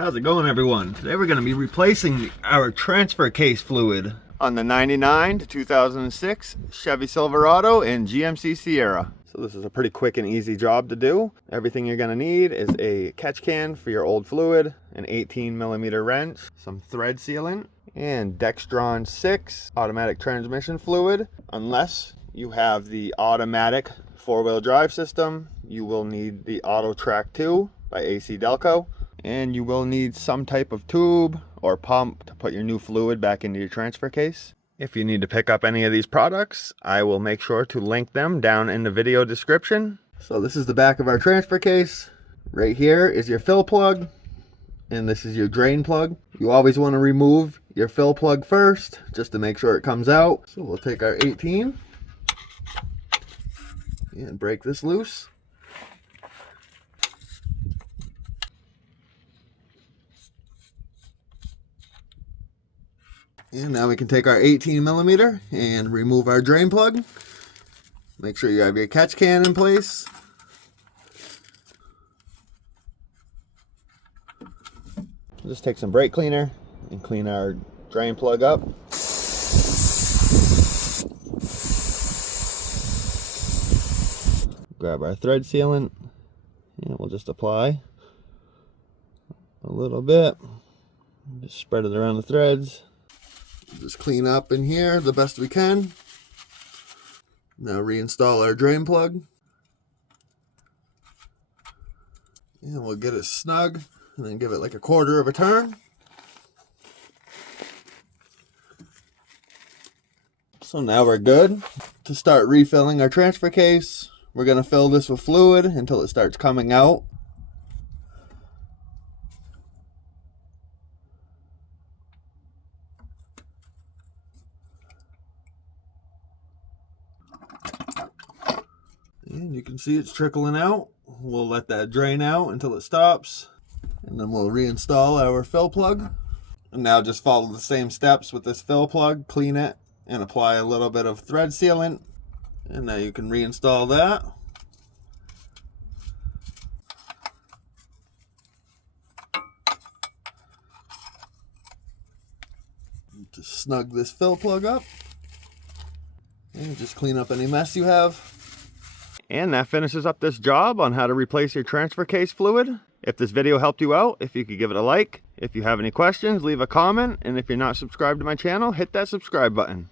How's it going, everyone? Today we're going to be replacing our transfer case fluid on the 99 to 2006 Chevy Silverado and GMC Sierra. So this is a pretty quick and easy job to do. Everything you're going to need is a catch can for your old fluid, an 18mm wrench, some thread sealant, and Dexron VI automatic transmission fluid. Unless you have the automatic four-wheel drive system, you will need the Autotrac II by AC Delco. And you will need some type of tube or pump to put your new fluid back into your transfer case. If you need to pick up any of these products, I will make sure to link them down in the video description. So this is the back of our transfer case. Right here is your fill plug, and this is your drain plug. You always want to remove your fill plug first, just to make sure it comes out. So we'll take our 18 and break this loose. And now we can take our 18mm and remove our drain plug. Make sure you have your catch can in place. Just take some brake cleaner and clean our drain plug up. Grab our thread sealant and we'll just apply a little bit. Just spread it around the threads. Just clean up in here the best we can. Now reinstall our drain plug. And we'll get it snug and then give it like a quarter of a turn. So now we're good to start refilling our transfer case. We're going to fill this with fluid until it starts coming out. And you can see it's trickling out. We'll let that drain out until it stops. And then we'll reinstall our fill plug. And now just follow the same steps with this fill plug. Clean it and apply a little bit of thread sealant. And now you can reinstall that. Just snug this fill plug up. And just clean up any mess you have. And that finishes up this job on how to replace your transfer case fluid. If this video helped you out, if you could give it a like. If you have any questions, leave a comment. And if you're not subscribed to my channel, hit that subscribe button.